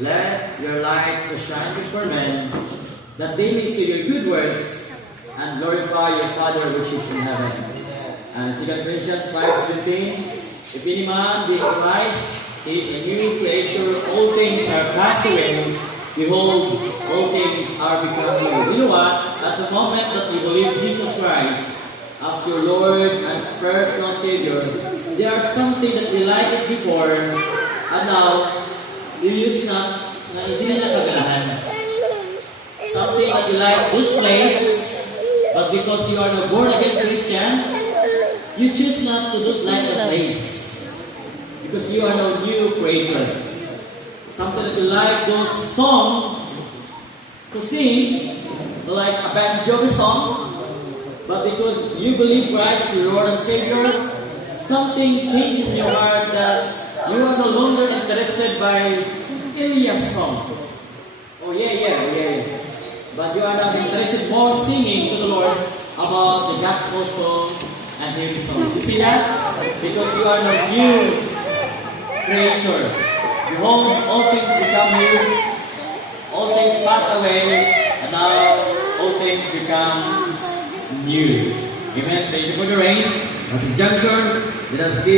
Let your light so shine before men, that they may see your good works and glorify your Father which is in heaven. And 2 Corinthians 5:17, if any man be in Christ, he is a new creature, all things are passed away. Behold, all things are become new. You know what? At the moment that you believe Jesus Christ as your Lord and personal Savior, there are something that you liked it before, and now you used not, na hindi na nakaganahan. Something that you like this place, but because you are a born-again Christian, you choose not to look like the place. Because you are no new creator. Something that you like those songs to sing, like a Bon Jovi song, but because you believe Christ is your Lord and Savior, something changed in your heart that you are no longer interested by Elias song. Oh yeah. But you are not interested more singing to the Lord about the gospel song and hymn songs. You see that? Because you are no new creator. Behold, all things become new, all things pass away, and now all things become new. Amen. Thank you for the rain. At this juncture, let us give